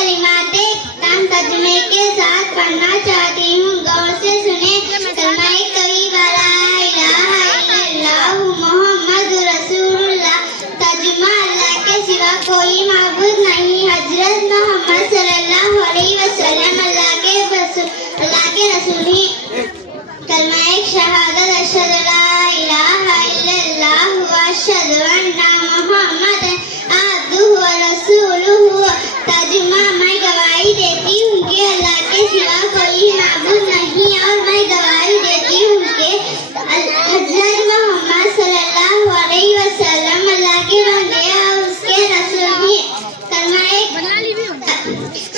कलिमात कलाम तर्जुमे के साथ पढ़ना चाहती हूँ, गौर से सुने। कलमा तय्यबा ला इलाहा इल्लल्लाह मुहम्मद रसूलुल्लाह। तर्जुमा अल्लाह के सिवा कोई माबूद नहीं, हजरत मोहम्मद सल्लल्लाहु अलैहि वसल्लम अल्लाह के रसूल हैं। कलमा शहादत अशहदु ला इलाहा इल्लल्लाह व अशहदु अन्ना मुहम्मदन अब्दुहु व रसूलुहु। तर्जुमा मैं गवाही देती हूँ कि अल्लाह के सिवा कोई माबूद नहीं और मैं गवाही देती हूँ कि हजरत मोहम्मद सल्लल्लाहु अलैहि वसल्लम अल्लाह के बंदे और उसके रसूल हैं। कलमा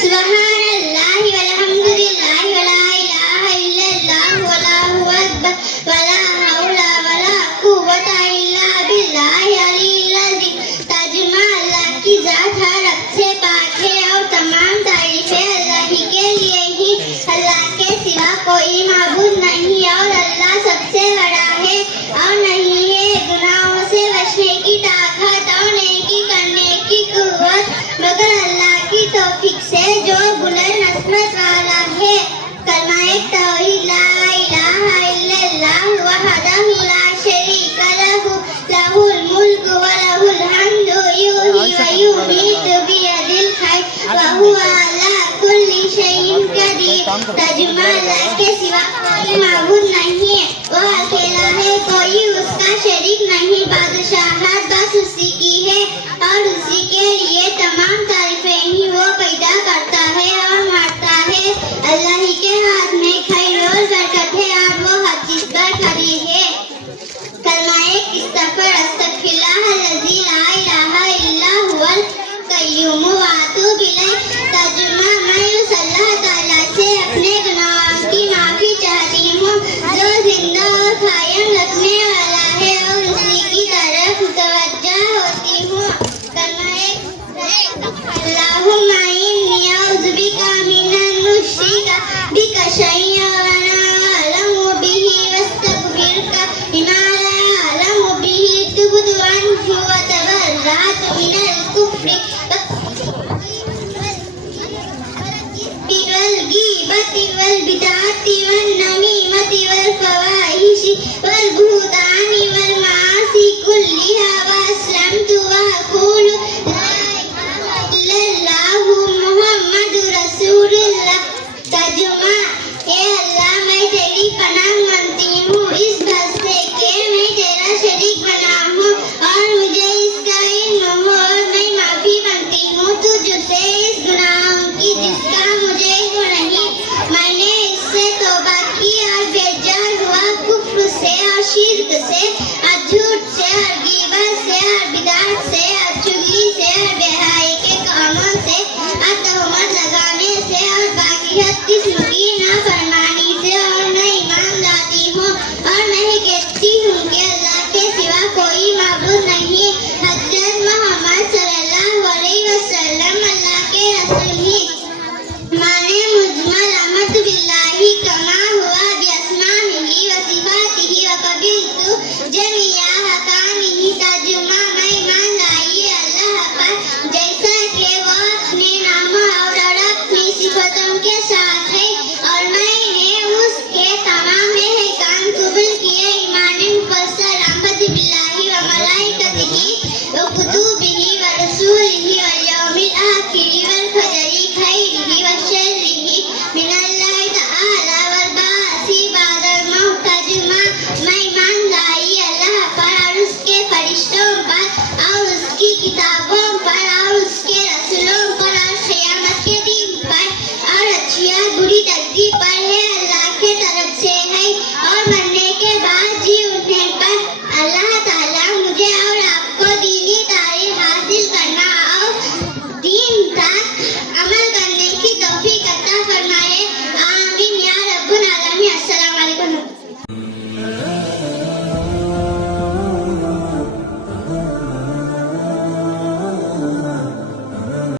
सुब्हानल्लाहि वल्हम्दुलिल्लाहि व ला इलाहा इल्लल्लाह वल्लाहु अकबर वला हौला वला कुव्वता इल्ला बिल्लाहि अलिय्यिल अज़ीम। तर्जुमा अल्लाह की जात हर रब से पाक है और तमाम तारीफें अल्लाह ही के लिए ही। अल्लाह के सिवा कोई माबूद नहीं और अल्लाह सबसे बड़ा है और नहीं है गुनाहों से बचने की ताकत और नेकी करने की कुव्वत मगर अल्लाह की तौफीक से जो बुलंद नस्बत वाला है। कलमा तौहीद ला इलाहा इल्लल्लाह वहदहु ला शरीका लहु लहुल मुल्कु व लहुल हम्दु युहयी व युमीतु बियदिल खैर व हुवा अला कुल्ली शैइन कदीर। तर्जुमा अल्लाह के सिवा कोई माबूद नहीं है, वो अकेला है, कोई उसका शरीक नहीं, बादशाहत बस उसी की है और उसी के लिए तमाम तारीफें ही वो पैदा करता है और मारता है। अल्लाह ही के हाथ में खैर और बरकत है और वो हर चीज पर खड़ी है। कलमा इस्तगफार अस्तगफिरुल्लाह अल्लज़ी ला इलाहा इल्ला हुवल कय्यूम व अतूबु इलैह। तर्जुमा मैं उस अल्लाह ताला से अपने गुनाहों की माफी चाहती हूँ जो जिंदा और कायम रखने वाला है और उसी की तरफ तवज्जो होती हूँ। कलमा अल्लाहुम्मा इन्नी अऊज़ु बिका मिनन नुश्रिका बिका शैअन व ला अअलमु बिही वस्तगफिरुका लिमा ला अअलमु बिही तुबतु अन्हु व तबर्रअतु मिनल कुफ्रि वल गीबति वल बिदअति वन नमीमति वल फवाहिशि वल बुहतानि वल मासी कुल्लिहा व अस्लमतु व अक़ूलु ला इलाहा इल्लल्लाह मुहम्मदुर रसूलुल्लाह। तर्जुमा हे अल्लाह मैं तेरी पनाह मांगती हूँ इस बात से कि मैं तेरा शरीक बना हूँ और मुझे इसका इल्म हो और मैं माफी मांगती हूँ तुझसे इस गुनाहों की जिसका मुझे इल्म नहीं। मैंने इससे तौबा की और बेजार हुआ कुफ्र से और शिर्क से।